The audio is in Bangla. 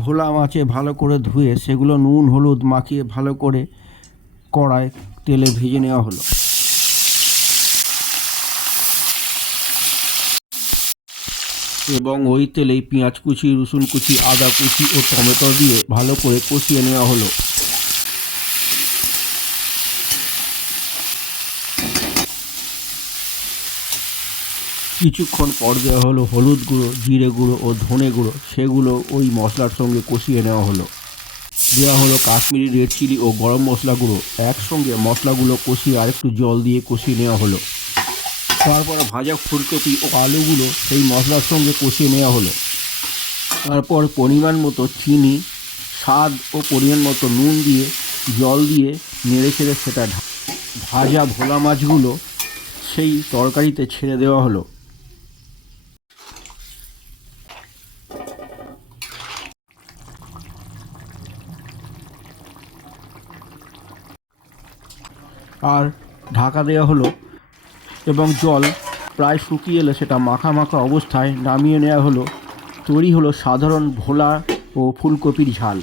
ভোলা মাছে ভালো করে ধুয়ে সেগুলো নুন হলুদ মাখিয়ে ভালো করে কড়ায় তেলে ভেজে নেওয়া হলো। এবং ওই তেলেই পেঁয়াজ কুচি, রসুন কুচি, আদা কুচি ও টমেটো দিয়ে ভালো করে কষিয়ে নেওয়া হলো। কিছুক্ষণ পর দেওয়া হলো হলুদ গুঁড়ো, জিরে গুঁড়ো ও ধনে গুঁড়ো, সেগুলো ওই মশলার সঙ্গে কষিয়ে নেওয়া হলো। দেওয়া হলো কাশ্মীরি রেড চিলি ও গরম মশলা গুঁড়ো। একসঙ্গে মশলাগুলো কষিয়ে আরেকটু জল দিয়ে কষিয়ে নেওয়া হলো। তারপর ভাজা ফুলকপি ও আলুগুলো সেই মশলার সঙ্গে কষিয়ে নেওয়া হলো। তারপর পরিমাণ মতো চিনি, স্বাদ ও পরিমাণ মতো নুন দিয়ে জল দিয়ে নেড়ে ছেড়ে সেটা ভাজা ভোলা মাছগুলো সেই তরকারিতে ছেড়ে দেওয়া হলো। আর ঢাকা দেওয়া হলো এবং জল প্রায় শুকিয়ে এলে সেটা মাখা মাখা অবস্থায় নামিয়ে নেওয়া হলো। তৈরি হলো সাধারণ ভোলা ও ফুলকপির ঝাল।